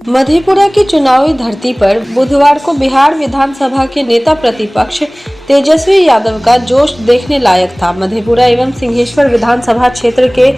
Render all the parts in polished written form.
मधेपुरा की चुनावी धरती पर बुधवार को बिहार विधानसभा के नेता प्रतिपक्ष तेजस्वी यादव का जोश देखने लायक था। मधेपुरा एवं सिंहेश्वर विधानसभा क्षेत्र के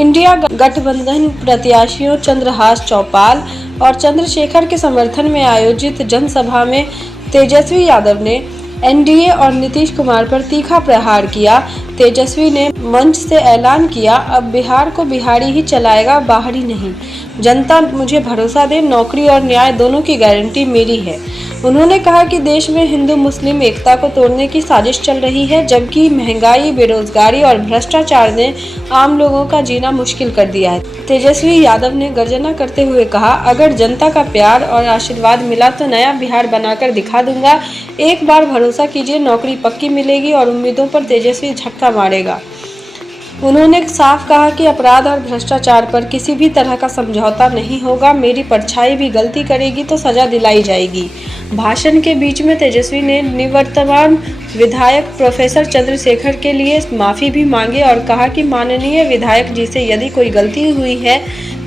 इंडिया गठबंधन प्रत्याशियों चंद्रहास चौपाल और चंद्रशेखर के समर्थन में आयोजित जनसभा में तेजस्वी यादव ने एनडीए और नीतीश कुमार पर तीखा प्रहार किया। तेजस्वी ने मंच से ऐलान किया, अब बिहार को बिहारी ही चलाएगा, बाहरी नहीं। जनता मुझे भरोसा दे, नौकरी और न्याय दोनों की गारंटी मेरी है। उन्होंने कहा कि देश में हिंदू मुस्लिम एकता को तोड़ने की साजिश चल रही है, जबकि महंगाई, बेरोजगारी और भ्रष्टाचार ने आम लोगों का जीना मुश्किल कर दिया है। तेजस्वी यादव ने गर्जना करते हुए कहा, अगर जनता का प्यार और आशीर्वाद मिला तो नया बिहार बनाकर दिखा दूंगा। एक बार भरोसा कीजिए, नौकरी पक्की मिलेगी और उम्मीदों पर तेजस्वी झटका मारेगा। उन्होंने साफ कहा कि अपराध और भ्रष्टाचार पर किसी भी तरह का समझौता नहीं होगा। मेरी परछाई भी गलती करेगी तो सजा दिलाई जाएगी। भाषण के बीच में तेजस्वी ने निवर्तमान विधायक प्रोफेसर चंद्रशेखर के लिए माफ़ी भी मांगी और कहा कि माननीय विधायक जी से यदि कोई गलती हुई है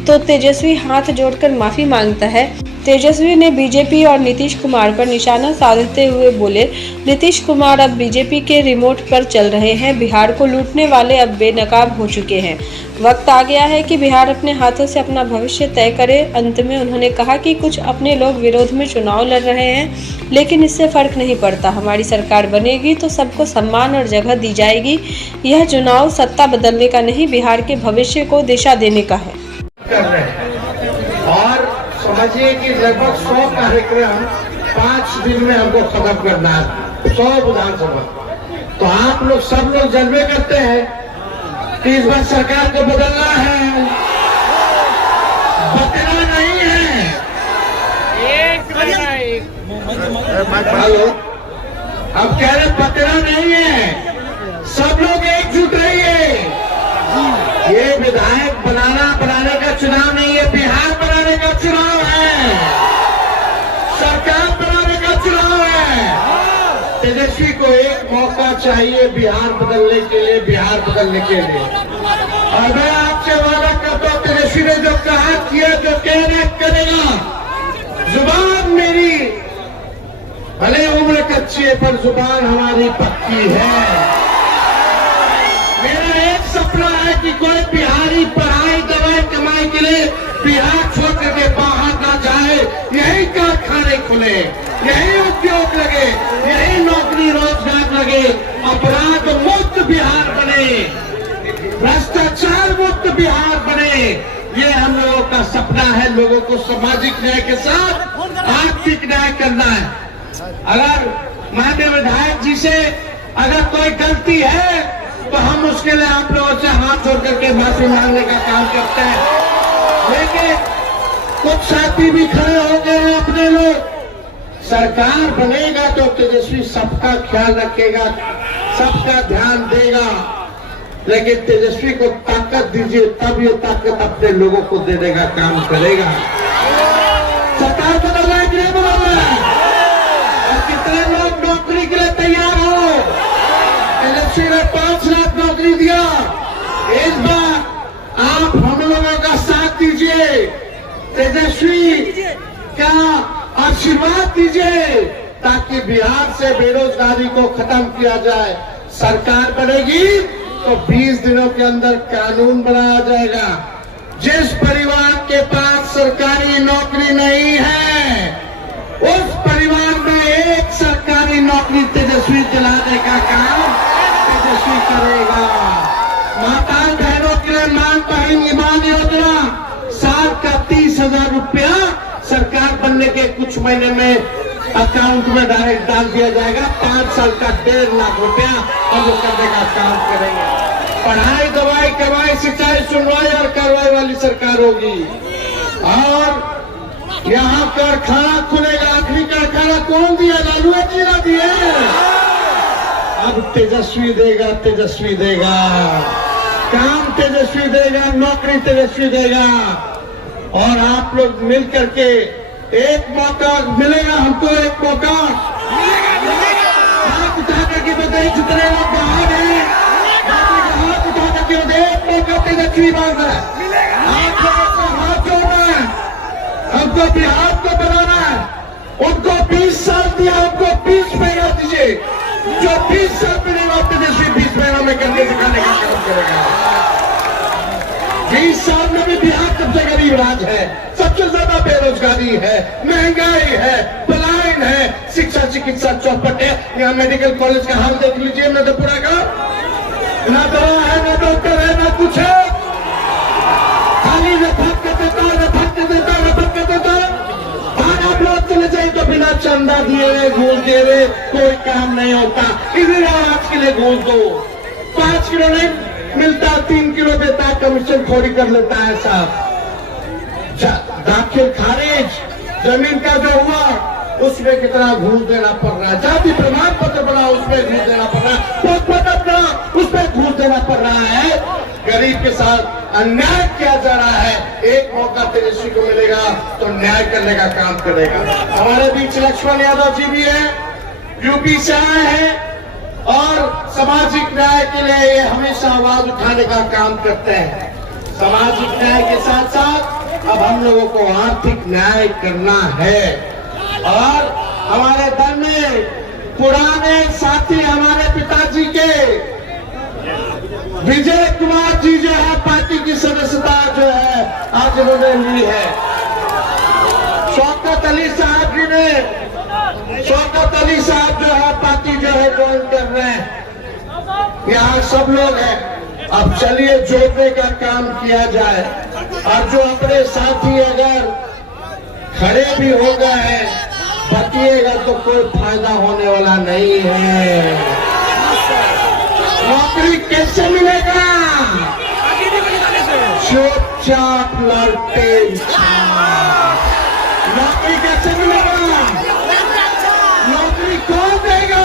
तो तेजस्वी हाथ जोड़कर माफ़ी मांगता है। तेजस्वी ने बीजेपी और नीतीश कुमार पर निशाना साधते हुए बोले, नीतीश कुमार अब बीजेपी के रिमोट पर चल रहे हैं। बिहार को लूटने वाले अब बेनकाब हो चुके हैं। वक्त आ गया है कि बिहार अपने हाथों से अपना भविष्य तय करे। अंत में उन्होंने कहा कि कुछ अपने लोग विरोध में चुनाव लड़ रहे हैं, लेकिन इससे फर्क नहीं पड़ता। हमारी सरकार बनेगी तो सबको सम्मान और जगह दी जाएगी। यह चुनाव सत्ता बदलने का नहीं, बिहार के भविष्य को दिशा देने का है। और समझिए कि लगभग 100 कार्यक्रम 5 दिन में हमको खत्म करना है, 100 विधानसभा। तो आप लोग सब लोग जज्बे करते हैं कि इस बार सरकार को बदलना है, बदलना नहीं है। हेलो, अब कह रहे बदलना नहीं है, सब लोग एकजुट रहिए। ये विधायक बनाने का चुनाव नहीं है, बिहार बनाने का चुनाव है, सरकार बनाने का चुनाव है। तेजस्वी को एक मौका चाहिए बिहार बदलने के लिए, बिहार बदलने के लिए। और मैं आपसे वादा करता हूं, तेजस्वी ने जो कहा किया, जो कहना करेगा। जुबान मेरी भले उम्र कच्ची है पर जुबान हमारी पक्की है। मेरा एक सपना है कि कोई बिहारी पढ़ाई दवाई कमाई के लिए बिहार छोड़ करके बाहर ना जाए। यही कारखाने खुले, यही उद्योग लगे, यही नौकरी रोजगार लगे, अपराध मुक्त बिहार बने, भ्रष्टाचार मुक्त बिहार बने। ये हम लोगों का सपना है। लोगों को सामाजिक न्याय के साथ आर्थिक न्याय करना है। अगर माननीय विधायक जी से अगर कोई गलती है तो हम उसके लिए आप लोगों से हाथ जोड़ करके माफी मांगने का काम करते हैं। लेकिन कुछ साथी भी खड़े हो गए हैं अपने लोग। सरकार बनेगा तो तेजस्वी सबका ख्याल रखेगा, सबका ध्यान देगा, लेकिन तेजस्वी को ताकत दीजिए, तब ये ताकत अपने लोगों को देने का काम करेगा। सरकार बदल रहा है कि नहीं बदल रहा है? और कितने लोग नौकरी के लिए तैयार हो? तेजस्वी ने 5 लाख नौकरी दिया। इस बार आप हम लोगों का साथ दीजिए, तेजस्वी का आशीर्वाद दीजिए, ताकि बिहार से बेरोजगारी को खत्म किया जाए। सरकार बनेगी तो 20 दिनों के अंदर कानून बनाया जाएगा। जिस परिवार के पास सरकारी नौकरी नहीं है, उस परिवार में एक सरकारी नौकरी तेजस्वी दिलाने का काम तेजस्वी करेगा। माता बहनों के लिए ईमान योजना, साल का 30,000 रुपया सरकार बनने के कुछ महीने में अकाउंट में डायरेक्ट डाल दिया जाएगा। 5 साल का 1.5 लाख रुपया हम लोग करने का काम करेंगे। पढ़ाई दवाई कमाई सिंचाई सुनवाई और कार्रवाई वाली सरकार होगी। और यहाँ कारखाना खुलेगा। आखिरी कारखाना कौन दिया? लालू जी ने दिया। अब तेजस्वी देगा, तेजस्वी देगा, काम तेजस्वी देगा, नौकरी तेजस्वी देगा। और आप लोग मिल करके एक मौका मिलेगा हमको, एक मौका हाथ उठा करके बताइए जितने लोग बाहर हैं, हाथ उठा करके एक मौका तेजस्वी मांग रहा है। आप लोगों को हाथ जोड़ना है, हमको हमको बिहार को बनाना है। उनको 20 साल दिया, उनको 20 महीना दीजिए। जो 20 साल मिलेगा तेजस्वी 20 महीनों में करके दिखाने का काम करेगा। 20 साल में भी बिहार सबसे गरीब राज्य है, सबसे ज्यादा बेरोजगारी है, महंगाई है, पलायन है, शिक्षा चिकित्सा चौपट है। यहाँ मेडिकल कॉलेज का हाल देख लीजिए मधेपुरा का, ना दवा है, ना डॉक्टर है, ना कुछ है। खाली रफत कर देता, रफत कर देता, रफत कर देता। और आप लोग चले जाए तो बिना चंदा दिए हुए, घूस दिए हुए कोई काम नहीं होता। इधर आज के लिए घूस दो, 5 किलो नहीं मिलता, 3 किलो देता है, कमीशन खोरी कर लेता है साहब। दाखिल खारिज जमीन का जो हुआ उसमें कितना घूस देना पड़ रहा है। जाति प्रमाण पत्र बना उसमें घूस देना पड़ रहा है, पोस्टमार्टम बना उसमें घूस देना पड़ रहा है। गरीब के साथ अन्याय किया जा रहा है। एक मौका तेजस्वी को मिलेगा तो न्याय करने का काम करेगा। हमारे बीच लक्ष्मण यादव जी भी है, यूपी से आए हैं और सामाजिक न्याय के लिए ये हमेशा आवाज उठाने का काम करते हैं। सामाजिक न्याय के साथ साथ अब हम लोगों को आर्थिक न्याय करना है। और हमारे दल में पुराने साथी हमारे पिताजी के विजय कुमार जी जो है, पार्टी की सदस्यता जो है आज उन्होंने ली है। शौकत अली साहब जी ने, शौकत अली साहब जो है पार्टी जो है ज्वाइन कर रहे हैं। यहाँ सब लोग हैं। अब चलिए जोड़ने का काम किया जाए। और जो अपने साथी अगर खड़े भी हो गए हैं, बतिएगा तो कोई फायदा होने वाला नहीं है। नौकरी कैसे मिलेगा? चुपचाप लड़ते। नौकरी कैसे मिलेगा? नौकरी कौन देगा?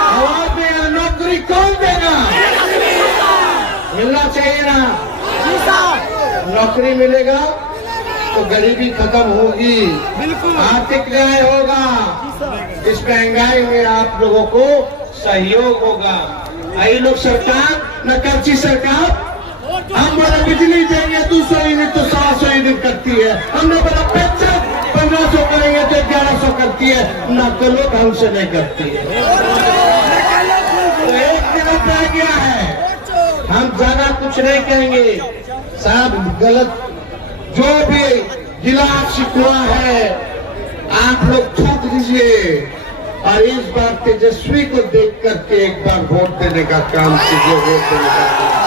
आवाज में नौकरी कौन देगा? मिलना चाहिए ना। नौकरी मिलेगा तो गरीबी खत्म होगी, आर्थिक न्याय होगा, इस महंगाई में आप लोगों को सहयोग होगा। आई लोग सरकार न कर्जी सरकार, हम बोला बिजली देंगे 200 यूनिट तो 100 यूनिट करती है, हमने बोला पेंशन 1500 करेंगे तो 1100 करती है, न कलो ढंग से नहीं करती है। तो एक दिन रह गया है, हम ज्यादा कुछ नहीं कहेंगे साहब। गलत जो भी गिला शिकवा है आप लोग थूक दीजिए और इस बार तेजस्वी को देख करके एक बार वोट देने का काम कीजिए। वोट देने का काम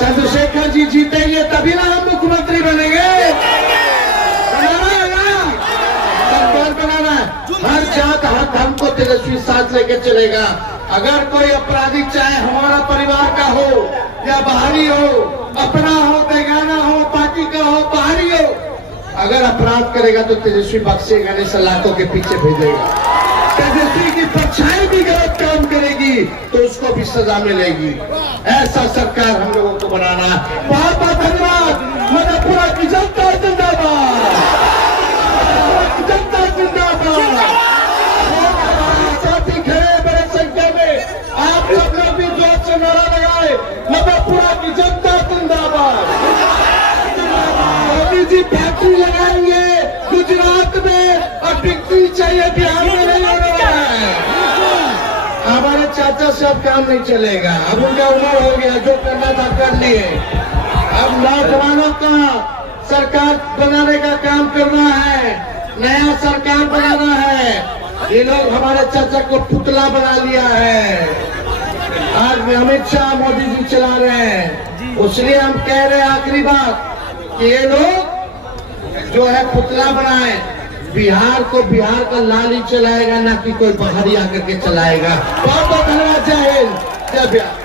चंद्रशेखर जी जीतेंगे तभी ना हम मुख्यमंत्री बनेंगे। बनाना है ना, बनाना है। हर जात हर धर्म को तेजस्वी साथ लेके चलेगा। अगर कोई अपराधी चाहे हमारा परिवार का हो या बाहरी हो, अपना हो, बेगाना हो, पार्टी का हो, बाहरी हो, अगर अपराध करेगा तो तेजस्वी बख्शेगा नहीं, सलाखों के पीछे भेजेगा। तेजस्वी की परछाई भी गलत काम करेगी तो उसको भी सजा मिलेगी। ऐसा सरकार हम लोगों को बनाना है। बहुत बहुत धन्यवाद। मधेपुरा की जनता जिंदाबाद, जनता जिंदाबाद। साथी खड़े बड़े संख्या में, आप लोग भी जोर से नारा लगाए, मधेपुरा की जनता जिंदाबाद। मोदी जी फैक्ट्री लगाएंगे गुजरात में और बिक्री चाहिए बिहार में नहीं होने वाला है। हमारे चाचा से अब काम नहीं चलेगा, अब उनका उम्र हो गया, जो करना था कर लिए। अब नौजवानों का सरकार बनाने का काम करना है, नया सरकार बनाना है। ये लोग हमारे चाचा को पुतला बना लिया है। आज अमित शाह मोदी जी चला रहे हैं, इसलिए हम कह रहे हैं आखिरी बात कि ये लोग जो है पुतला बनाए, बिहार को बिहार का लाल ही चलाएगा, ना कि कोई बाहरी आकर के चलाएगा। बहुत बहुत धन्यवाद। जय हिंद, जय बिहार।